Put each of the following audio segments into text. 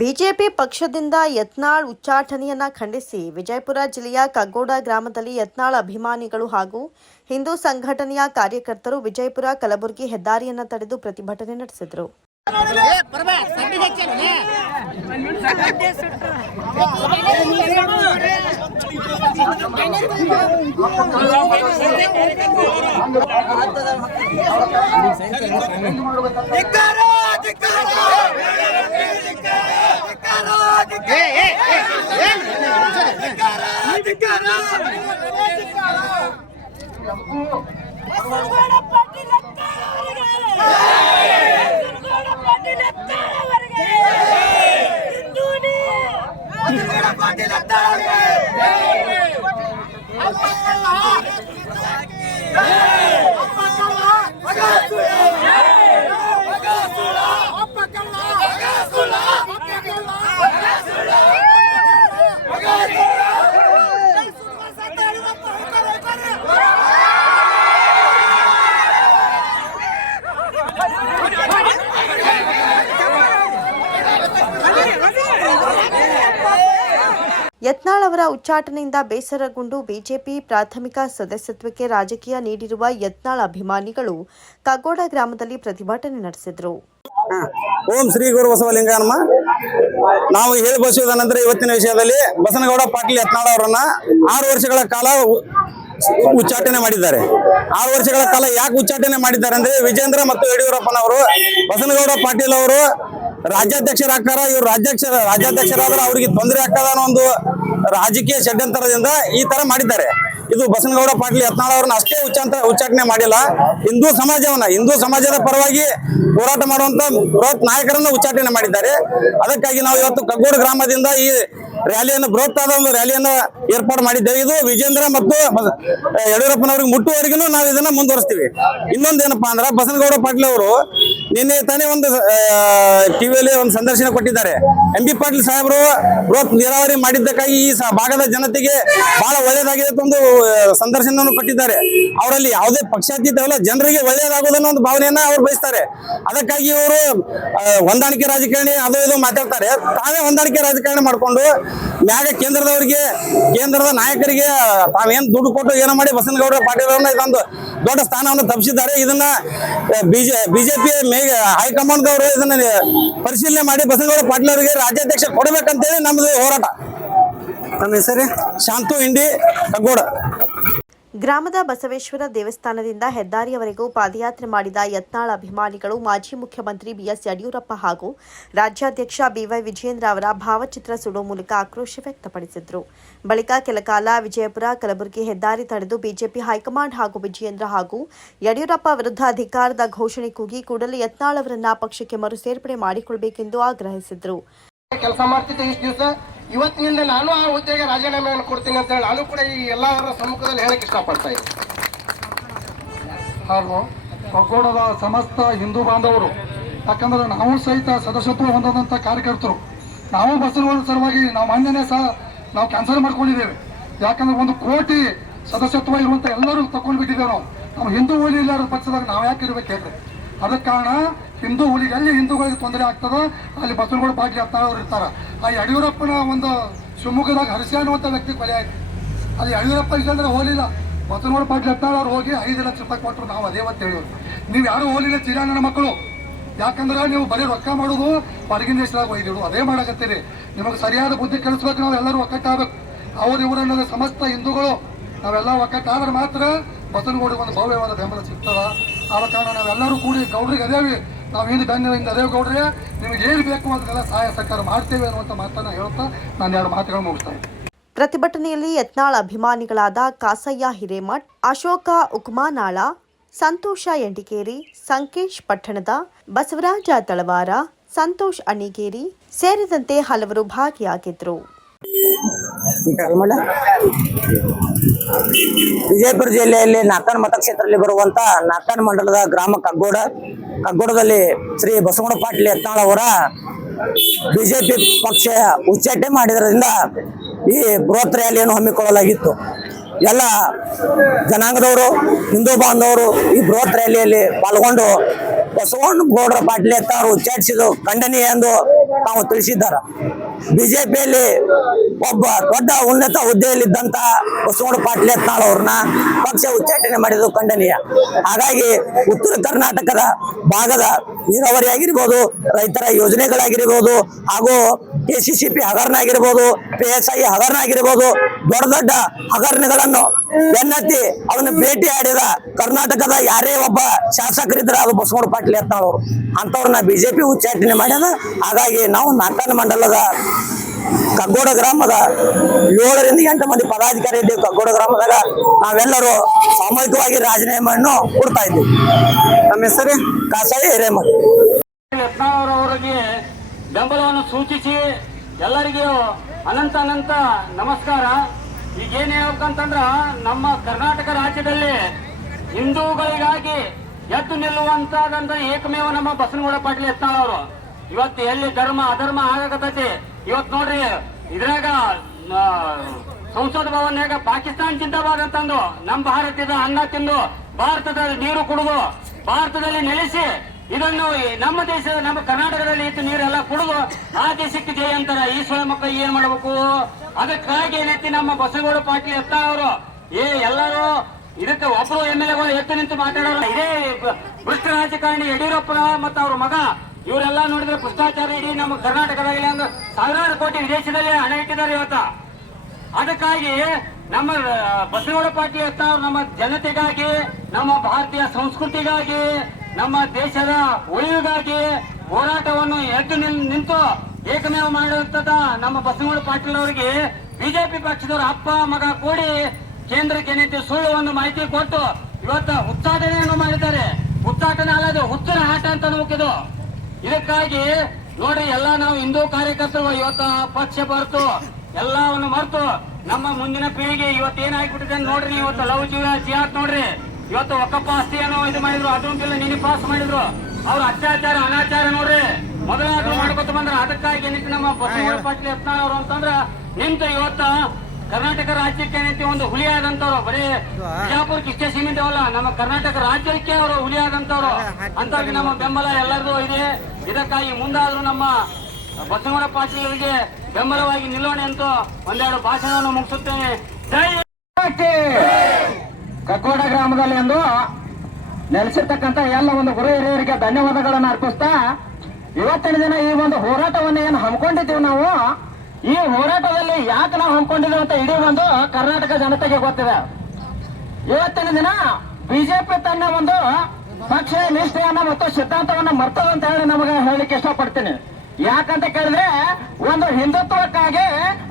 BJP ಪಕ್ಷದಿಂದ ಯತ್ನಾಳ್ ಉಚ್ಚಾಟನೆಯನ್ನ ಖಂಡಿಸಿ ವಿಜಯಪುರ ಜಿಲ್ಲೆಯ ಕಗ್ಗೋಡ ಗ್ರಾಮದಲ್ಲಿ ಯತ್ನಾಳ್ ಅಭಿಮಾನಿಗಳು ಹಾಗೂ ಹಿಂದೂ ಸಂಘಟನೆಯ ಕಾರ್ಯಕರ್ತರು ವಿಜಯಪುರ ಕಲಬುರಗಿ ಹೆದ್ದಾರಿಯನ್ನ ತಡೆದು ಪ್ರತಿಭಟನೆ ನಡೆಸಿದರು. ಏ ಬರ್ಬಾ ಸಡ್ಡಿ ಹಚ್ಚಾನೆ ಏ ಏ ಏ ಬಸವಗೌಡ ಪಾಟೀಲ್ ಅತ್ತಾರವರಿಗೆ ಬಸವಗೌಡ ಪಾಟೀಲ್ ಅತ್ತಾರವರಿಗೆ ಹಿಂದೂನಿ ಬಸವಗೌಡ ಪಾಟೀಲ್ ಅತ್ತಾರವರಿಗೆ ಅಪ್ಪಕ್ಕಲ್ಲ ಅಪ್ಪಕ್ಕಲ್ಲ ಅಗಸುಳ ಅಗಸುಳ ಅಪ್ಪಕ್ಕಲ್ಲ ಅಗಸುಳ ಅಪ್ಪಕ್ಕಲ್ಲ ಅಗಸುಳ ಅಗಸುಳ ಸುಳ್ಳು ಸತ್ತಾಡಿದಪ್ಪ ಹೋಗರೆ ಹೋಗರೆ ಯತ್ನಾಳ್ ಅವರ ಉಚ್ಚಾಟನೆಯಿಂದ ಬೇಸರಗೊಂಡು ಬಿಜೆಪಿ ಪ್ರಾಥಮಿಕ ಸದಸ್ಯತ್ವಕ್ಕೆ ರಾಜಕೀಯ ನೀಡಿರುವ ಯತ್ನಾಳ್ ಅಭಿಮಾನಿಗಳು ಕಗ್ಗೋಡ ಗ್ರಾಮದಲ್ಲಿ ಪ್ರತಿಭಟನೆ ನಡೆಸಿದರು. ಓಂ ಶ್ರೀ ಗುರು ಬಸವಲಿಂಗನಮ್ಮ. ನಾವು ಹೇಳಿ ಬಯಸುವುದ ಇವತ್ತಿನ ವಿಷಯದಲ್ಲಿ ಬಸನಗೌಡ ಪಾಟೀಲ್ ಯತ್ನಾಳ್ ಅವರನ್ನ ಆರು ವರ್ಷಗಳ ಕಾಲ ಉಚ್ಚಾಟನೆ ಮಾಡಿದ್ದಾರೆ. ಆರು ವರ್ಷಗಳ ಕಾಲ ಯಾಕೆ ಉಚ್ಚಾಟನೆ ಮಾಡಿದ್ದಾರೆ ಅಂದ್ರೆ ವಿಜೇಂದ್ರ ಮತ್ತು ಯಡಿಯೂರಪ್ಪನವರು, ಬಸನಗೌಡ ಪಾಟೀಲ್ ಅವರು ರಾಜ್ಯಾಧ್ಯಕ್ಷರಾಗ್ತಾರ ಇವರು ರಾಜ್ಯಾಧ್ಯಕ್ಷ ರಾಜ್ಯಾಧ್ಯಕ್ಷರಾದ್ರೆ ಅವ್ರಿಗೆ ತೊಂದರೆ ಆಗ್ತದ ಅನ್ನೋ ಒಂದು ರಾಜಕೀಯ ಷಡ್ಯಂತರದಿಂದ ಈ ತರ ಮಾಡಿದ್ದಾರೆ. ಇದು ಬಸನಗೌಡ ಪಾಟೀಲ್ ಯತ್ನಾಳ ಅವ್ರನ್ನ ಅಷ್ಟೇ ಉಚ್ಚಾಂತ ಉಚ್ಚಾಟನೆ ಮಾಡಿಲ್ಲ. ಹಿಂದೂ ಸಮಾಜವನ್ನ, ಹಿಂದೂ ಸಮಾಜದ ಪರವಾಗಿ ಹೋರಾಟ ಮಾಡುವಂತ ಬೃಹತ್ ನಾಯಕರನ್ನ ಉಚ್ಚಾಟನೆ ಮಾಡಿದ್ದಾರೆ. ಅದಕ್ಕಾಗಿ ನಾವು ಇವತ್ತು ಕಗ್ಗೋಡು ಗ್ರಾಮದಿಂದ ಈ ರ್ಯಾಲಿಯನ್ನು ಬೃಹತ್ ಆದ ಒಂದು ರ್ಯಾಲಿಯನ್ನು ಏರ್ಪಾಡು ಮಾಡಿದ್ದೇವೆ. ಇದು ವಿಜೇಂದ್ರ ಮತ್ತು ಯಡಿಯೂರಪ್ಪನವ್ರಿಗೆ ಮುಟ್ಟುವವರೆಗೂ ನಾವು ಇದನ್ನ ಮುಂದುವರಿಸ್ತೀವಿ. ಇನ್ನೊಂದು ಏನಪ್ಪಾ ಅಂದ್ರೆ ಬಸನಗೌಡ ಪಾಟೀಲ್ ಅವರು ನಿನ್ನೆ ತಾನೇ ಒಂದು ಟಿವಿಯಲ್ಲಿ ಒಂದು ಸಂದರ್ಶನ ಕೊಟ್ಟಿದ್ದಾರೆ. ಎಂ ಬಿ ಪಾಟೀಲ್ ಸಾಹೇಬರು ಬೃಹತ್ ನೀರಾವರಿ ಮಾಡಿದ್ದಕ್ಕಾಗಿ ಈ ಭಾಗದ ಜನತೆಗೆ ಬಹಳ ಒಳ್ಳೇದಾಗಿದೆ ಒಂದು ಸಂದರ್ಶನವನ್ನು ಕೊಟ್ಟಿದ್ದಾರೆ. ಅವರಲ್ಲಿ ಯಾವುದೇ ಪಕ್ಷಾತೀತವಲ್ಲ, ಜನರಿಗೆ ಅನ್ನೋ ಒಂದು ಭಾವನೆಯನ್ನ ಅವ್ರು ಬಯಸ್ತಾರೆ. ಅದಕ್ಕಾಗಿ ಇವರು ಹೊಂದಾಣಿಕೆ ರಾಜಕಾರಣಿ ಅದು ಇದು ಮಾತಾಡ್ತಾರೆ. ತಾವೇ ಹೊಂದಾಣಿಕೆ ರಾಜಕಾರಣಿ ಮಾಡಿಕೊಂಡು ಮ್ಯಾಗ ಕೇಂದ್ರದವರಿಗೆ, ಕೇಂದ್ರದ ನಾಯಕರಿಗೆ ತಾವೇನು ದುಡ್ಡು ಕೊಟ್ಟು ಏನೋ ಮಾಡಿ ಬಸನಗೌಡ ಪಾಟೀಲ್ ಇದೊಂದು ದೊಡ್ಡ ಸ್ಥಾನವನ್ನು ತಪ್ಪಿಸಿದ್ದಾರೆ. ಇದನ್ನ ಬಿಜೆ ಬಿಜೆಪಿ ಹೈಕಮಾಂಡ್ ಅವರು ಇದನ್ನ ಪರಿಶೀಲನೆ ಮಾಡಿ ಬಸನಗೌಡ ಪಾಟೀಲ್ ಅವರಿಗೆ ರಾಜ್ಯಾಧ್ಯಕ್ಷ ಕೊಡಬೇಕಂತೇಳಿ ನಮ್ದು ಹೋರಾಟ. ನಮ್ಮ ಹೆಸರೇ? ಶಾಂತು ಹಿಂಡಿ ಕಗ್ಗೋಡ. ಗ್ರಾಮದ ಬಸವೇಶ್ವರ ದೇವಸ್ಥಾನದಿಂದ ಹೆದ್ದಾರಿಯವರೆಗೂ ಪಾದಯಾತ್ರೆ ಮಾಡಿದ ಯತ್ನಾಳ್ ಅಭಿಮಾನಿಗಳು ಮಾಜಿ ಮುಖ್ಯಮಂತ್ರಿ ಬಿಎಸ್ ಯಡಿಯೂರಪ್ಪ ಹಾಗೂ ರಾಜ್ಯಾಧ್ಯಕ್ಷ ಬಿವೈ ವಿಜಯೇಂದ್ರ ಅವರ ಭಾವಚಿತ್ರ ಸುಡುವ ಮೂಲಕ ಆಕ್ರೋಶ ವ್ಯಕ್ತಪಡಿಸಿದರು. ಬಳಿಕ ಕೆಲಕಾಲ ವಿಜಯಪುರ, ಕಲಬುರಗಿ ಹೆದ್ದಾರಿ ತಡೆದು ಬಿಜೆಪಿ ಹೈಕಮಾಂಡ್ ಹಾಗೂ ವಿಜಯೇಂದ್ರ ಹಾಗೂ ಯಡಿಯೂರಪ್ಪ ವಿರುದ್ಧ ಅಧಿಕಾರದ ಘೋಷಣೆ ಕೂಗಿ ಕೂಡಲೇ ಯತ್ನಾಳ್ ಅವರನ್ನ ಪಕ್ಷಕ್ಕೆ ಮರು ಸೇರ್ಪಡೆ ಮಾಡಿಕೊಳ್ಳಬೇಕೆಂದು ಆಗ್ರಹಿಸಿದರು ಇವತ್ತಿನಿಂದ ನಾನು ಆ ಹುದ್ದೆಗೆ ರಾಜೀನಾಮೆಯನ್ನು ಕೊಡ್ತೀನಿ ಅಂತ ಹೇಳಿ ನಾನು ಕೂಡ ಈ ಎಲ್ಲರ ಸಮ್ಮುಖದಲ್ಲಿ ಹೇಳಕ್ ಇಷ್ಟಪಡ್ತಾ ಇದ್ದೀನಿ. ಹಾಗೂ ಕೊಕ್ಕೋಡದ ಸಮಸ್ತ ಹಿಂದೂ ಬಾಂಧವರು, ಯಾಕಂದ್ರೆ ನಾವು ಸಹಿತ ಸದಸ್ಯತ್ವ ಹೊಂದದಂಥ ಕಾರ್ಯಕರ್ತರು. ನಾವು ಬಸವನ ಸಲುವಾಗಿ ನಾವು ಮಾನ್ಯನೇ ಸಹ ನಾವು ಕ್ಯಾನ್ಸಲ್ ಮಾಡ್ಕೊಂಡಿದ್ದೇವೆ. ಯಾಕಂದ್ರೆ ಒಂದು ಕೋಟಿ ಸದಸ್ಯತ್ವ ಇರುವಂತ ಎಲ್ಲರೂ ತಗೊಂಡು ಬಿಟ್ಟಿದ್ದೇವೆ ನಾವು ನಮ್ಮ ಹಿಂದೂ ಓಲಿ ಇಲ್ಲಾರ ಪಕ್ಷದಾಗ ನಾವು ಯಾಕೆ ಇರ್ಬೇಕು ಹೇಳ್ರಿ? ಅದಕ್ಕೆ ಕಾರಣ ಹಿಂದೂ ಹುಲಿಗೆ ಎಲ್ಲಿ ಹಿಂದೂಗಳಿಗೆ ತೊಂದರೆ ಆಗ್ತದೆ, ಅಲ್ಲಿ ಬಸವನಗೌಡ ಪಾಟೀಲ್ ಹತ್ತಾಳವ್ರು ಇರ್ತಾರ. ಆ ಯಡಿಯೂರಪ್ಪನ ಒಂದು ಶಿವಮೊಗ್ಗದಾಗ ಹರಿಸಿ ಅನ್ನುವಂಥ ವ್ಯಕ್ತಿ ಕೊಲೆ ಆಯ್ತು. ಅದು ಯಡಿಯೂರಪ್ಪ ಇಲ್ಲಂದ್ರೆ ಹೋಲಿಲ್ಲ. ಬಸವನಗೌಡ ಪಾಟೀಲ್ ಹತ್ತಾಳ್ ಅವ್ರು ಹೋಗಿ ಐದು ಲಕ್ಷ ರೂಪಾಯಿ ಕೊಟ್ಟರು ನಾವು ಅದೇ ಅಂತ ಹೇಳಿದ್ರು ನೀವು ಯಾರು ಹೋಲಿಲ್ಲ ಚಿರಾನನ ಮಕ್ಕಳು. ಯಾಕಂದ್ರೆ ನೀವು ಬರೀ ರೊಕ್ಕ ಮಾಡೋದು ಹೊರಗಿನ ದೇಶದಾಗ ಒಯ್ದಿಡು ಅದೇ ಮಾಡಕತ್ತೀರಿ. ನಿಮಗೆ ಸರಿಯಾದ ಬುದ್ಧಿ ಕಲಿಸ್ಬೇಕು ನಾವು ಎಲ್ಲರೂ ಒಕ್ಕಟ್ಟಾಗಬೇಕು ಅವ್ರು ಇವರು ಅನ್ನೋದು ಸಮಸ್ತ ಹಿಂದೂಗಳು. ನಾವೆಲ್ಲ ಒಕ್ಕಟ್ಟಾದ್ರೆ ಮಾತ್ರ ಬಸವನಗೌಡಿಗೆ ಒಂದು ಭವ್ಯವಾದ ಬೆಂಬಲ ಸಿಗ್ತದ. ಆದ ಕಾರಣ ನಾವೆಲ್ಲರೂ ಕೂಡಿ ಗೌಡ್ರಿಗೆ ಅದೇವಿ ನಾವೇನು ಬೆನ್ನಿಂದ ಅದೇ ಗೌಡ್ರೆ ನಿಮಗೆ ಏನು ಬೇಕು ಅದನ್ನೆಲ್ಲ ಸಹಾಯ ಸಹಕಾರ ಮಾಡ್ತೇವೆ ಅನ್ನುವಂಥ ಮಾತನ್ನ ಹೇಳ್ತಾ ನಾನು ಎರಡು ಮಾತುಗಳು ಮುಗಿಸ್ತಾ ಇದ್ದೀನಿ. ಪ್ರತಿಭಟನೆಯಲ್ಲಿ ಯತ್ನಾಳ್ ಅಭಿಮಾನಿಗಳಾದ ಕಾಸಯ್ಯ ಹಿರೇಮಠ್ ಅಶೋಕ ಉಕ್ಮಾನಾಳ ಸಂತೋಷ ಎಂಡಿಕೇರಿ ಸಂಕೇಶ್ ಪಟ್ಟಣದ ಬಸವರಾಜ ತಳವಾರ ಸಂತೋಷ್ ಅಣಿಗೇರಿ ಸೇರಿದಂತೆ ಹಲವರು ಭಾಗಿಯಾಗಿದ್ದರು ವಿಜಯಪುರ ಜಿಲ್ಲೆಯಲ್ಲಿ ನಾಕನ್ ಮತಕ್ಷೇತ್ರದಲ್ಲಿ ಬರುವಂತ ನಾಕನ್ ಮಂಡಲದ ಗ್ರಾಮ ಕಗ್ಗೋಡ. ಕಗ್ಗೋಡದಲ್ಲಿ ಶ್ರೀ ಬಸವಣ್ಣ ಪಾಟೀಲ್ ಯತ್ನಾಳ್ ಅವರ ಬಿಜೆಪಿ ಪಕ್ಷ ಉಚ್ಚಾಟನೆ ಮಾಡಿದ್ರಿಂದ ಈ ಬೃಹತ್ ರ್ಯಾಲಿಯನ್ನು ಹಮ್ಮಿಕೊಳ್ಳಲಾಗಿತ್ತು. ಎಲ್ಲ ಜನಾಂಗದವರು, ಹಿಂದೂ ಬಾಂಧವರು ಈ ಬೃಹತ್ ರ್ಯಾಲಿಯಲ್ಲಿ ಪಾಲ್ಗೊಂಡು ಬಸವಣ್ಣಗೌಡರ ಪಾಟೀಲ್ ಅವರು ಉಚ್ಚಾಟಿಸಿದ್ದು ಖಂಡನೀಯ ಎಂದು ತಾವು ತಿಳಿಸಿದ್ದಾರೆ. ಬಿಜೆಪಿಯಲ್ಲಿ ಒಬ್ಬ ದೊಡ್ಡ ಉನ್ನತ ಹುದ್ದೆಯಲ್ಲಿದ್ದಂತ ಬಸವಣ್ಣ ಪಾಟೀಲ್ ಯತ್ನಾಳ್ ಅವ್ರನ್ನ ಪಕ್ಷ ಉಚ್ಚಾಟನೆ ಮಾಡಿದ್ದು ಖಂಡನೀಯ. ಹಾಗಾಗಿ ಉತ್ತರ ಕರ್ನಾಟಕದ ಭಾಗದ ನೀರಾವರಿ ಆಗಿರ್ಬೋದು ರೈತರ ಯೋಜನೆಗಳಾಗಿರ್ಬೋದು ಹಾಗೂ ಕೆಸಿಸಿಪಿ ಹಗರಣ ಆಗಿರ್ಬೋದು ಪಿ ಎಸ್ ಐ ಹಗರಣ ಆಗಿರ್ಬೋದು ದೊಡ್ಡ ದೊಡ್ಡ ಹಗರಣಗಳನ್ನು ಬೆನ್ನತ್ತಿ ಅವನ್ನ ಭೇಟಿ ಆಡಿದ ಕರ್ನಾಟಕದ ಯಾರೇ ಒಬ್ಬ ಶಾಸಕರಿದ್ರೆ ಅದು ಬಸವಣ್ಣ ಪಾಟೀಲ್ ಇರ್ತಾವ್ರು ಅಂತವ್ರನ್ನ ಬಿಜೆಪಿ ಉಚ್ಚಾಟನೆ ಮಾಡ್ಯದ ಹಾಗಾಗಿ ನಾವು ನಾಟನ ಮಂಡಲದ ಕಗ್ಗೋಡ ಗ್ರಾಮದ ಏಳರಿಂದ ಎಂಟು ಮಂದಿ ಪದಾಧಿಕಾರಿ ಇದ್ದೀವಿ ಕಗ್ಗೋಡ ಗ್ರಾಮದಾಗ. ನಾವೆಲ್ಲರೂ ಸಾಮೂಹಿಕವಾಗಿ ರಾಜೀನಾಮೆಯನ್ನು ಕೊಡ್ತಾ ಇದ್ದೀವಿ. ನಮ್ಮ ಹೆಸರು? ಕಾಸಾಯಿ ಹಿರೇಮಠ. ಯತ್ನಾಳ್ ಬೆಂಬಲವನ್ನು ಸೂಚಿಸಿ ಎಲ್ಲರಿಗೂ ಅನಂತ ಅನಂತ ನಮಸ್ಕಾರ. ಈಗ ಏನ್ ಹೇಳ್ಬೇಕಂತಂದ್ರ ನಮ್ಮ ಕರ್ನಾಟಕ ರಾಜ್ಯದಲ್ಲಿ ಹಿಂದೂಗಳಿಗಾಗಿ ಎದ್ದು ನಿಲ್ಲುವಂತದಂತ ಏಕಮೇವ ನಮ್ಮ ಬಸನಗೌಡ ಪಾಟೀಲ್ ಎತ್ತಾಳವರು ಇವತ್ತು ಎಲ್ಲಿ ಧರ್ಮ ಅಧರ್ಮ ಆಗಕತ್ತೈತಿ ಇವತ್ತು ನೋಡ್ರಿ, ಇದ್ರಾಗ ಸಂಸದ ಭವನ್ಯಾಗ ಪಾಕಿಸ್ತಾನ್ ಜಿಂದಾಬಾದ್ ಅಂತಂದು ನಮ್ಮ ಭಾರತದ ಅನ್ನ ತಿಂದು, ಭಾರತದ ನೀರು ಕುಡಿದು, ಭಾರತದಲ್ಲಿ ನೆಲೆಸಿ ಇದನ್ನು ನಮ್ಮ ದೇಶ ನಮ್ಮ ಕರ್ನಾಟಕದಲ್ಲಿ ಇತ್ತು ನೀರೆಲ್ಲ ಕುಡಿದು ಆ ದೇಶಕ್ಕೆ ಜಯ ಅಂತಾರ. ಈ ಸೊಳ ಮಕ್ಕಳು ಏನ್ ಮಾಡಬೇಕು? ಅದಕ್ಕಾಗಿ ಏನೈತಿ ನಮ್ಮ ಬಸವಗೌಡ ಪಾಟೀಲ್ ಎತ್ತ ಅವರು. ಏ, ಎಲ್ಲರೂ ಇದಕ್ಕೆ ಒಬ್ಬರು ಎಂ ಎಲ್ ಎಗಳು ಎತ್ತು ನಿಂತು ಮಾತಾಡೋರು ಇದೇ ಭ್ರಷ್ಟ ರಾಜಕಾರಣಿ ಯಡಿಯೂರಪ್ಪ ಮತ್ತು ಅವ್ರ ಮಗ. ಇವರೆಲ್ಲ ನೋಡಿದ್ರೆ ಭ್ರಷ್ಟಾಚಾರ ಇಡೀ ನಮ್ಮ ಕರ್ನಾಟಕದಲ್ಲಿ ಒಂದು ಸಾವಿರಾರು ಕೋಟಿ ವಿದೇಶದಲ್ಲಿ ಹಣ ಇಟ್ಟಿದ್ದಾರೆ ಇವತ್ತ. ಅದಕ್ಕಾಗಿ ನಮ್ಮ, ಬಸವಗೌಡ ಪಾಟೀಲ್ ಎತ್ತ ನಮ್ಮ ಜನತೆಗಾಗಿ, ನಮ್ಮ ಭಾರತೀಯ ಸಂಸ್ಕೃತಿಗಾಗಿ ನಮ್ಮ ದೇಶದ ಉಳಿವಿಗಾಗಿ ಹೋರಾಟವನ್ನು ಎದ್ದು ನಿಂತು ಏಕಮೇವ ಮಾಡುವಂತದ ನಮ್ಮ ಬಸವಗೌಡ ಪಾಟೀಲ್ ಅವರಿಗೆ ಬಿಜೆಪಿ ಪಕ್ಷದವರ ಅಪ್ಪ, ಮಗ ಕೂಡಿ ಕೇಂದ್ರಕ್ಕೆ ನಿಂತು ಸುಳ್ಳು ಮಾಹಿತಿ ಕೊಟ್ಟು ಇವತ್ತು ಉಚ್ಚಾಟನೆಯನ್ನು ಮಾಡಿದ್ದಾರೆ. ಉಚ್ಚಾಟನೆ ಅಲ್ಲದೆ ಹುಚ್ಚಿನ ಆಟ ಅಂತ ನೋಕಿದು ಇದಕ್ಕಾಗಿ ನೋಡ್ರಿ, ಎಲ್ಲ ನಾವು ಹಿಂದೂ ಕಾರ್ಯಕರ್ತರು ಇವತ್ತ ಪಕ್ಷ ಬರ್ತು. ಎಲ್ಲವನ್ನು ಮರೆತು ನಮ್ಮ ಮುಂದಿನ ಪೀಳಿಗೆ ಇವತ್ತೇನಾಗ್ಬಿಟ್ಟಿದೆ ನೋಡ್ರಿ ಇವತ್ತು ಲವ್ ಜೀವ ಜಿಯಾತ್ ನೋಡ್ರಿ. ಇವತ್ತು ಒಕ್ಕಪ್ಪ ಆಸ್ತಿಯನ್ನು ಇದು ಮಾಡಿದ್ರು ಅದೊಂದು ನೀನಿ ಪಾಸ್ ಮಾಡಿದ್ರು. ಅವ್ರ ಅತ್ಯಾಚಾರ ಅನಾಚಾರ ನೋಡ್ರಿ. ಮೊದಲಾದ್ರು ಮಾಡ್ಕೊತ ಬಂದ್ರ ಅದಕ್ಕಾಗಿ ಏನೈತಿ ನಮ್ಮ ಬಸವರ ಪಾಟೀಲ್ ಯತ್ನಾಳ್ ಅವರು ಅಂತಂದ್ರ ನಿಂತು ಇವತ್ತ ಕರ್ನಾಟಕ ರಾಜ್ಯಕ್ಕೆ ಏನೈತಿ ಒಂದು ಹುಲಿ ಆದಂತವ್ರು ಬರೀ ಬಿಜಾಪುರಕ್ಕೆ ಇಷ್ಟೇ ಸೀಮಿತವಲ್ಲ ನಮ್ಮ ಕರ್ನಾಟಕ ರಾಜ್ಯಕ್ಕೆ ಅವರು ಹುಲಿ ಆದಂತವ್ರು ಅಂತವ್ರಿಗೆ ನಮ್ಮ ಬೆಂಬಲ ಎಲ್ಲರದು ಇದೆ. ಇದಕ್ಕಾಗಿ ಮುಂದಾದ್ರೂ ನಮ್ಮ ಬಸವರ ಪಾಚಿಯವರಿಗೆ ಬೆಂಬಲವಾಗಿ ನಿಲ್ಲೋಣ ಅಂತ ಒಂದೆರಡು ಭಾಷಣವನ್ನು ಮುಗಿಸುತ್ತೇನೆ. ಜೈ ಕಕ್ಕೋಡ ಗ್ರಾಮದಲ್ಲಿ ಎಂದು ನೆಲೆಸಿರ್ತಕ್ಕಂಥ ಎಲ್ಲ ಒಂದು ಗುರು ಹಿರಿಯರಿಗೆ ಧನ್ಯವಾದಗಳನ್ನು ಅರ್ಪಿಸ್ತಾ ಇವತ್ತಿನ ದಿನ ಈ ಒಂದು ಹೋರಾಟವನ್ನು ಏನು ಹಮ್ಮಿಕೊಂಡಿದ್ದೀವಿ ನಾವು? ಈ ಹೋರಾಟದಲ್ಲಿ ಯಾಕೆ ನಾವು ಹಮ್ಮಿಕೊಂಡಿದ್ದೀವಿ ಅಂತ ಇಡೀ ಒಂದು ಕರ್ನಾಟಕ ಜನತೆಗೆ ಗೊತ್ತಿದೆ. ಇವತ್ತಿನ ದಿನ ಬಿಜೆಪಿ ತನ್ನ ಒಂದು ಪಕ್ಷ ನಿಷ್ಠೆಯನ್ನ ಮತ್ತು ಸಿದ್ಧಾಂತವನ್ನು ಮರ್ತದಂತ ಹೇಳಿ ನಮಗೆ ಹೇಳಲಿಕ್ಕೆ ಇಷ್ಟಪಡ್ತೀನಿ. ಯಾಕಂತ ಕೇಳಿದ್ರೆ ಒಂದು ಹಿಂದುತ್ವಕ್ಕಾಗಿ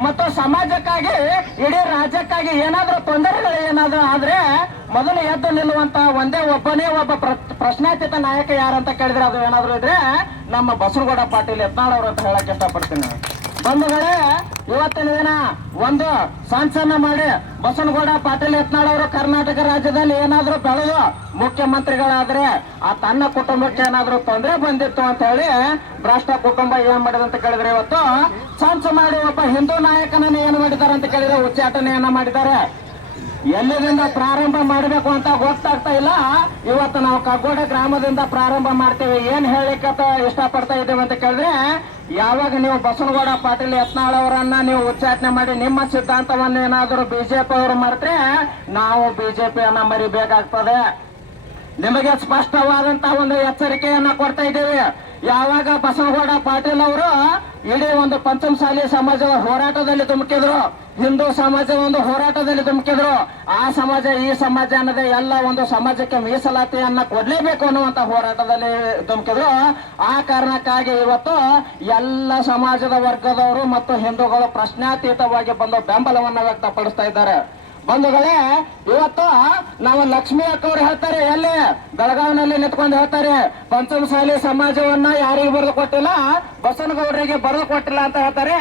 ಮತ್ತು ಸಮಾಜಕ್ಕಾಗಿ, ಇಡೀ ರಾಜ್ಯಕ್ಕಾಗಿ ಏನಾದ್ರೂ ತೊಂದರೆಗಳು ಏನಾದ್ರೂ ಆದ್ರೆ ಮೊದಲು ಎದ್ದು ನಿಲ್ಲುವಂತ ಒಂದೇ ಒಬ್ಬನೇ ಒಬ್ಬ ಪ್ರ- ಪ್ರಶ್ನಾತೀತ ನಾಯಕ ಯಾರಂತ ಕೇಳಿದ್ರೆ ಅದು ಏನಾದ್ರೂ ಇದ್ರೆ ನಮ್ಮ ಬಸವಗೌಡ ಪಾಟೀಲ್ ಯತ್ನಾಳ್ ಅವರು ಅಂತ ಹೇಳಕ್ ಇಷ್ಟಪಡ್ತೀನಿ. ಬಂಧುಗಳೇ ಇವತ್ತಿನ ದಿನ ಒಂದು ಸಂಚಲನ ಮಾಡಿ ಬಸನಗೌಡ ಪಾಟೀಲ್ ಯತ್ನಾಳ್ ಅವರು ಕರ್ನಾಟಕ ರಾಜ್ಯದಲ್ಲಿ ಏನಾದ್ರೂ ಬೆಳೆದು ಮುಖ್ಯಮಂತ್ರಿಗಳಾದ್ರೆ ಆ ತನ್ನ ಕುಟುಂಬಕ್ಕೆ ಏನಾದ್ರೂ ತೊಂದರೆ ಬಂದಿತ್ತು ಅಂತ ಹೇಳಿ ಭ್ರಷ್ಟ ಕುಟುಂಬ ಏನ್ ಮಾಡಿದೆ ಅಂತ ಕೇಳಿದ್ರೆ ಇವತ್ತು ಸಂಚ ಮಾಡಿ ಒಬ್ಬ ಹಿಂದೂ ನಾಯಕನನ್ನು ಏನ್ ಮಾಡಿದ್ದಾರೆ ಅಂತ ಕೇಳಿದ್ರೆ ಉಚ್ಚಾಟನೆಯನ್ನ ಮಾಡಿದ್ದಾರೆ. ಎಲ್ಲಿದಿಂದ ಪ್ರಾರಂಭ ಮಾಡಬೇಕು ಅಂತ ಗೊತ್ತಾಗ್ತಾ ಇಲ್ಲ. ಇವತ್ತು ನಾವು ಕಗ್ಗೋಡ ಗ್ರಾಮದಿಂದ ಪ್ರಾರಂಭ ಮಾಡ್ತೇವೆ. ಏನ್ ಹೇಳಿಕ್ಕೆ ಇಷ್ಟಪಡ್ತಾ ಇದ್ದೇವೆ ಅಂತ ಕೇಳಿದ್ರೆ, ಯಾವಾಗ ನೀವು ಬಸವನಗೌಡ ಪಾಟೀಲ್ ಯತ್ನಾಳ್ ಅವರನ್ನ ನೀವು ಉಚ್ಚಾಟನೆ ಮಾಡಿ ನಿಮ್ಮ ಸಿದ್ಧಾಂತವನ್ನು ಏನಾದರೂ ಬಿಜೆಪಿ ಅವರು ಮರೆತ್ರೆ, ನಾವು ಬಿಜೆಪಿಯನ್ನ ಮರಿಬೇಕಾಗ್ತದೆ. ನಿಮಗೆ ಸ್ಪಷ್ಟವಾದಂತಹ ಒಂದು ಎಚ್ಚರಿಕೆಯನ್ನ ಕೊಡ್ತಾ ಇದ್ದೇವೆ. ಯಾವಾಗ ಬಸವಗೌಡ ಪಾಟೀಲ್ ಅವರು ಇಡೀ ಒಂದು ಪಂಚಮಸಾಲಿ ಸಮಾಜದ ಹೋರಾಟದಲ್ಲಿ ಧುಮುಕಿದ್ರು, ಹಿಂದೂ ಸಮಾಜ ಒಂದು ಹೋರಾಟದಲ್ಲಿ ಧುಮುಕಿದ್ರು, ಆ ಸಮಾಜ ಈ ಸಮಾಜ ಅನ್ನದೆ ಎಲ್ಲ ಒಂದು ಸಮಾಜಕ್ಕೆ ಮೀಸಲಾತಿಯನ್ನ ಕೊಡ್ಲೇಬೇಕು ಅನ್ನುವಂತ ಹೋರಾಟದಲ್ಲಿ ಧುಮುಕಿದ್ರು. ಆ ಕಾರಣಕ್ಕಾಗಿ ಇವತ್ತು ಎಲ್ಲ ಸಮಾಜದ ವರ್ಗದವರು ಮತ್ತು ಹಿಂದೂಗಳು ಪ್ರಶ್ನಾತೀತವಾಗಿ ಬಂದು ಬೆಂಬಲವನ್ನು ವ್ಯಕ್ತಪಡಿಸ್ತಾ ಇದ್ದಾರೆ. ಬಂಧುಗಳೇ, ಇವತ್ತು ನಾವು ಲಕ್ಷ್ಮಿ ಅಕ್ಕವ್ರು ಹೇಳ್ತಾರೆ, ಎಲ್ಲಿ? ಬೆಳಗಾವಿನಲ್ಲಿ ನಿಂತ್ಕೊಂಡು ಹೇಳ್ತಾರೆ ಪಂಚಮಸಾಲಿ ಸಮಾಜವನ್ನ ಯಾರಿಗೂ ಬರೆದು ಕೊಟ್ಟಿಲ್ಲ ಬಸವನಗೌಡರಿಗೆ ಬರೆದು ಕೊಟ್ಟಿಲ್ಲ ಅಂತ ಹೇಳ್ತಾರೆ.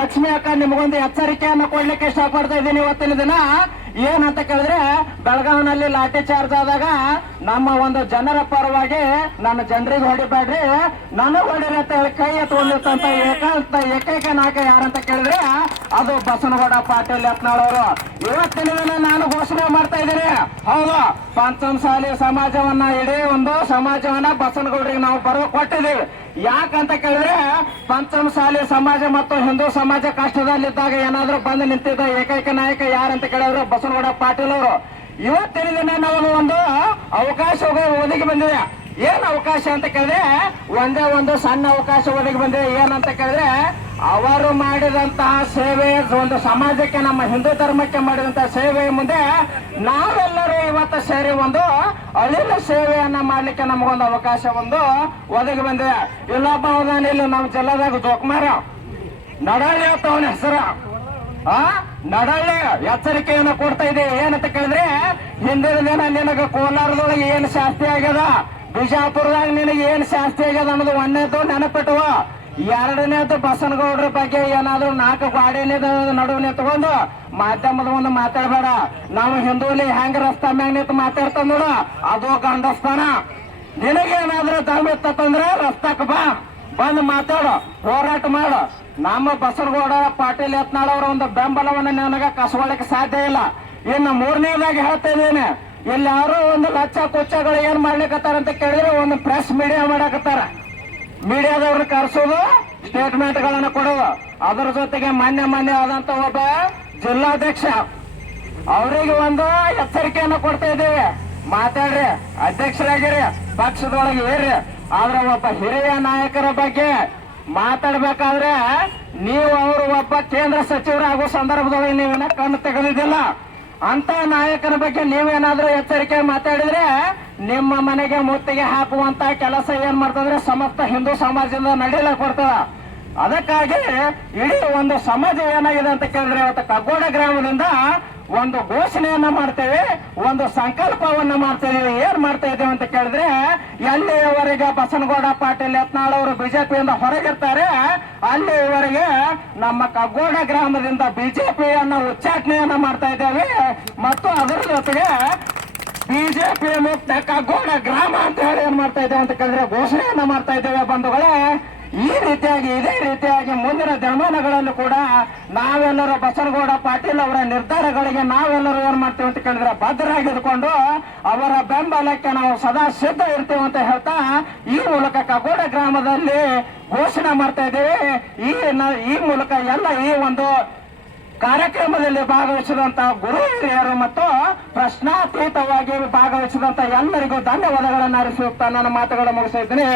ಲಕ್ಷ್ಮಿ ಅಕ್ಕ, ನಿಮಗೊಂದು ಎಚ್ಚರಿಕೆಯನ್ನು ಕೊಡ್ಲಿಕ್ಕೆ ಇಷ್ಟಪಡ್ತಾ ಇದ್ದೀನಿ ಇವತ್ತಿನ ದಿನ. ಏನಂತ ಕೇಳಿದ್ರೆ, ಬೆಳಗಾವಿನಲ್ಲಿ ಲಾಠಿ ಚಾರ್ಜ್ ಆದಾಗ ನಮ್ಮ ಒಂದು ಜನರ ಪರವಾಗಿ ನನ್ನ ಜನರಿಗೆ ಹೊಡಿಬೇಡ್ರಿ, ನನಗ್ ಹೊಡಿರಿ ಅಂತ ಹೇಳಿ ಕೈ ಎತ್ಕೊಂಡಿರ್ತಂತ ಏಕಾಂತ ಏಕೈಕ ನಾಯಕ ಯಾರಂತ ಕೇಳಿದ್ರೆ, ಅದು ಬಸನಗೌಡ ಪಾಟೀಲ್ ಯತ್ನಾಳ್ ಅವರು. ಇವತ್ತಿನ ದಿನ ನಾನು ಘೋಷಣೆ ಮಾಡ್ತಾ ಇದ್ದೀನಿ. ಹೌದು, ಪಂಚಮಸಾಲಿ ಸಮಾಜವನ್ನ, ಇಡೀ ಒಂದು ಸಮಾಜವನ್ನ ಬಸನಗೌಡರಿಗೆ ನಾವು ಬರೋ ಕೊಟ್ಟಿದ್ದೀವಿ. ಯಾಕಂತ ಕೇಳಿದ್ರೆ ಪಂಚಮಸಾಲಿ ಸಮಾಜ ಮತ್ತು ಹಿಂದೂ ಸಮಾಜ ಕಷ್ಟದಲ್ಲಿದ್ದಾಗ ಏನಾದ್ರೂ ಬಂದು ನಿಂತಿದ್ದ ಏಕೈಕ ನಾಯಕ ಯಾರಂತ ಕೇಳಿದ್ರೆ ಬಸವನಗೌಡ ಪಾಟೀಲ್ ಅವರು. ಇವತ್ತಿನ ದಿನ ನಾವು ಒಂದು ಅವಕಾಶ ಒದಗಿ ಬಂದಿದೆ. ಏನ್ ಅವಕಾಶ ಅಂತ ಕೇಳಿದ್ರೆ ಒಂದೇ ಒಂದು ಸಣ್ಣ ಅವಕಾಶ ಒದಗಿ ಬಂದಿದೆ. ಏನಂತ ಕೇಳಿದ್ರೆ ಅವರು ಮಾಡಿದಂತಹ ಸೇವೆ ಒಂದು ಸಮಾಜಕ್ಕೆ, ನಮ್ಮ ಹಿಂದೂ ಧರ್ಮಕ್ಕೆ ಮಾಡಿದಂತಹ ಸೇವೆ ಮುಂದೆ ನಾವೆಲ್ಲರೂ ಇವತ್ತು ಸೇರಿ ಒಂದು ಅಳಿಲ ಸೇವೆಯನ್ನ ಮಾಡ್ಲಿಕ್ಕೆ ನಮಗೊಂದು ಅವಕಾಶ ಒಂದು ಒದಗಿ ಬಂದಿದೆ. ಇಲ್ಲೊಬ್ಬ ಹೋದಾನ ಇಲ್ಲಿ ನಮ್ಮ ಜಿಲ್ಲಾದಾಗ ಜೋಕುಮಾರ. ನಡಳ್ಳಿ ಅಂತ ಅವನ ಹೆಸರು. ಆ? ನಡಳ್ಳಿ ಎಚ್ಚರಿಕೆಯನ್ನು ಕೊಡ್ತಾ ಇದೆ. ಏನಂತ ಕೇಳಿದ್ರೆ, ಹಿಂದಿನ ದಿನ ನಿನಗೆ ಕೋಲಾರದೊಳಗೆ ಏನು ಶಾಸ್ತಿ ಆಗ್ಯದ? ಬಿಜಾಪುರದಾಗ ನಿನಗೆ ಏನು ಶಾಸ್ತಿ ಆಗ್ಯದ ಅನ್ನೋದು ಒಂದೇದು ನೆನಪಿಟ್ಟುವ ಎರಡನೇದು ಬಸನಗೌಡರ ಬಗ್ಗೆ ಏನಾದ್ರು ನಾಲ್ಕು ಗಾಡಿನೇ ನಡುವೆ ತಗೊಂಡು ಮಾಧ್ಯಮದ ಒಂದು ಮಾತಾಡಬೇಡ. ನಾವು ಹಿಂದೂಲಿ ಹೆಂಗ ರಸ್ತೆ ಮ್ಯಾಗ ನಿಂತು ಮಾತಾಡ್ತಾವ ನೋಡು. ಅದು ಗಂಡಸ್ತಾನ. ನಿನಗೇನಾದ್ರೂ ದಮ್ ಇತ್ತಂದ್ರೆ ರಸ್ತಾಕ್ ಬಾ. ಬಂದು ಮಾತಾಡು. ಹೋರಾಟ ಮಾಡು. ನಮ್ಮ ಬಸನಗೌಡ ಪಾಟೀಲ್ ಯತ್ನಾಳ್ ಅವರ ಒಂದು ಬೆಂಬಲವನ್ನು ನನಗೆ ಕಸಗೊಳ್ಳಕ್ಕೆ ಸಾಧ್ಯ ಇಲ್ಲ. ಇನ್ನು ಮೂರನೇದಾಗಿ ಹೇಳ್ತಾ ಇದ್ದೇನೆ. ಇಲ್ಲಿ ಒಂದು ಲಚ್ಚ ಕುಚ್ಚಗಳು ಏನ್ ಮಾಡ್ಲಿಕತ್ತಾರ ಅಂತ ಕೇಳಿದ್ರೆ ಒಂದು ಪ್ರೆಸ್ ಮೀಡಿಯಾ ಮಾಡಕತ್ತಾರ. ಮೀಡಿಯಾದವ್ರನ್ನ ಕರೆಸೋದು ಸ್ಟೇಟ್ಮೆಂಟ್ ಗಳನ್ನ ಕೊಡೋದು. ಅದರ ಜೊತೆಗೆ ಮಾನ್ಯ ಮಾನ್ಯ ಆದಂತ ಒಬ್ಬ ಜಿಲ್ಲಾಧ್ಯಕ್ಷ. ಅವರಿಗೆ ಒಂದು ಎಚ್ಚರಿಕೆಯನ್ನು ಕೊಡ್ತಾ ಇದ್ದೀವಿ. ಮಾತಾಡ್ರಿ, ಅಧ್ಯಕ್ಷರಾಗಿರಿ, ಪಕ್ಷದೊಳಗೆ ಏರ್ರಿ. ಆದ್ರೆ ಒಬ್ಬ ಹಿರಿಯ ನಾಯಕರ ಬಗ್ಗೆ ಮಾತಾಡ್ಬೇಕಾದ್ರೆ ನೀವು ಅವರು ಒಬ್ಬ ಕೇಂದ್ರ ಸಚಿವರಾಗುವ ಸಂದರ್ಭದೊಳಗೆ ನೀವೇನ ಕಣ್ಣು ತೆಗೆದಿದ್ದಿಲ್ಲ. ಅಂತ ನಾಯಕರ ಬಗ್ಗೆ ನೀವೇನಾದ್ರೂ ಎಚ್ಚರಿಕೆ ಮಾತಾಡಿದ್ರೆ ನಿಮ್ಮ ಮನೆಗೆ ಮುತ್ತಿಗೆ ಹಾಕುವಂತ ಕೆಲಸ ಏನ್ ಮಾಡ್ತಂದ್ರೆ ಸಮಸ್ತ ಹಿಂದೂ ಸಮಾಜದಿಂದ ನಡೀಲಕ್ ಬರ್ತದ ಅದಕ್ಕಾಗಿ ಇಡೀ ಒಂದು ಸಮಾಜ ಏನಾಗಿದೆ ಅಂತ ಕೇಳಿದ್ರೆ ಇವತ್ತು ಕಗ್ಗೋಡ ಗ್ರಾಮದಿಂದ ಒಂದು ಘೋಷಣೆಯನ್ನ ಮಾಡ್ತೇವೆ, ಒಂದು ಸಂಕಲ್ಪವನ್ನ ಮಾಡ್ತೇವೆ. ಏನ್ ಮಾಡ್ತಾ ಇದ್ದೇವೆ ಅಂತ ಕೇಳಿದ್ರೆ, ಎಲ್ಲಿಯವರೆಗೆ ಬಸನಗೌಡ ಪಾಟೀಲ್ ಯತ್ನಾಳ್ ಅವರು ಬಿಜೆಪಿಯಿಂದ ಹೊರಗಿರ್ತಾರೆ, ಅಲ್ಲಿಯವರೆಗೆ ನಮ್ಮ ಕಗ್ಗೋಡ ಗ್ರಾಮದಿಂದ ಬಿಜೆಪಿಯನ್ನ ಉಚ್ಚಾಟನೆಯನ್ನ ಮಾಡ್ತಾ ಇದ್ದೇವೆ. ಮತ್ತು ಅದರ ಜೊತೆಗೆ ಬಿಜೆಪಿ ಮುಕ್ತ ಕಗ್ಗೋಡ ಗ್ರಾಮ ಅಂತ ಹೇಳಿ ಏನ್ ಮಾಡ್ತಾ ಇದ್ದೇವೆ ಅಂತ ಕೇಳಿದ್ರೆ ಘೋಷಣೆಯನ್ನ ಮಾಡ್ತಾ ಇದ್ದೇವೆ ಬಂಧುಗಳೇ. ಈ ರೀತಿಯಾಗಿ, ಇದೇ ರೀತಿಯಾಗಿ ಮುಂದಿನ ದಿನಮಾನಗಳಲ್ಲೂ ಕೂಡ ನಾವೆಲ್ಲರೂ ಬಸನಗೌಡ ಪಾಟೀಲ್ ಅವರ ನಿರ್ಧಾರಗಳಿಗೆ ನಾವೆಲ್ಲರೂ ಏನ್ ಮಾಡ್ತೇವೆ ಅಂತ ಕೇಳಿದ್ರೆ ಭದ್ರಾಗಿದ್ದುಕೊಂಡು ಅವರ ಬೆಂಬಲಕ್ಕೆ ನಾವು ಸದಾ ಸಿದ್ಧ ಇರ್ತೇವೆ ಅಂತ ಹೇಳ್ತಾ ಈ ಮೂಲಕ ಕಗೋಡ ಗ್ರಾಮದಲ್ಲಿ ಘೋಷಣೆ ಮಾಡ್ತಾ ಇದ್ದೇವೆ. ಈ ಈ ಮೂಲಕ ಎಲ್ಲ ಈ ಒಂದು ಕಾರ್ಯಕ್ರಮದಲ್ಲಿ ಭಾಗವಹಿಸಿದಂತಹ ಗುರು ಹಿರಿಯರು ಮತ್ತು ಪ್ರಶ್ನಾತೀತವಾಗಿ ಭಾಗವಹಿಸಿದಂತಹ ಎಲ್ಲರಿಗೂ ಧನ್ಯವಾದಗಳನ್ನು ಅರಿಸುತ್ತಾ ನನ್ನ ಮಾತುಗಳನ್ನು ಮುಗಿಸಿದ್ದೀನಿ